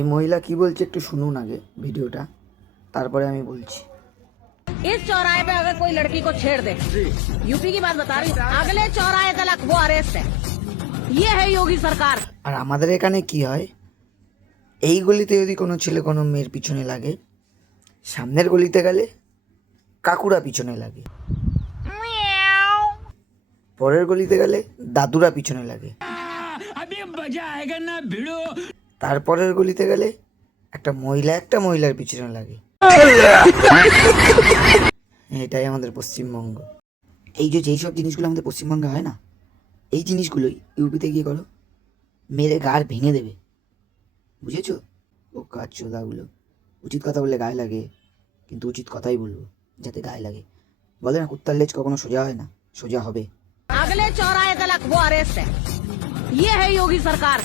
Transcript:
এই মহিলা কি বলছে একটু শুনুন আগে ভিডিওটা, তারপরে আমি বলছি। इस चौराहे पे अगर कोई लड़की को छेड़ दे, यूपी की बात बता रही हूँ, अगले चौराहे तक वो अरेस्ट है। ये है योगी सरकार। আর আমাদের এখানে কি হয়, এই গলিতে যদি কোনো ছেলে কোনো মেয়ের পিছনে লাগে, সামনের গলিতে গেলে কাকুরা পিছনে লাগে, পরের গলিতে গেলে দাদুরা পিছনে লাগে, তারপরের গলিতে গেলে একটা মহিলার পিছনে লাগে। এটাই আমাদের পশ্চিমবঙ্গ। এই যে যেই সব জিনিসগুলো আমাদের পশ্চিমবঙ্গে হয় না, এই জিনিসগুলোই ইউপিতে গিয়ে করো, মেরে গাড় ভেঙে দেবে, বুঝেছো? ও কাজ চোদাগুলো উচিত কথা বললে গায়ে লাগে, কিন্তু উচিত কথাই বলবো যাতে গায়ে লাগে। বলে না কুত্তার লেজ কখনো সোজা হয় না, সোজা হবে। अगले चौराहे तक वो अरेस्ट है। ये है योगी सरकार।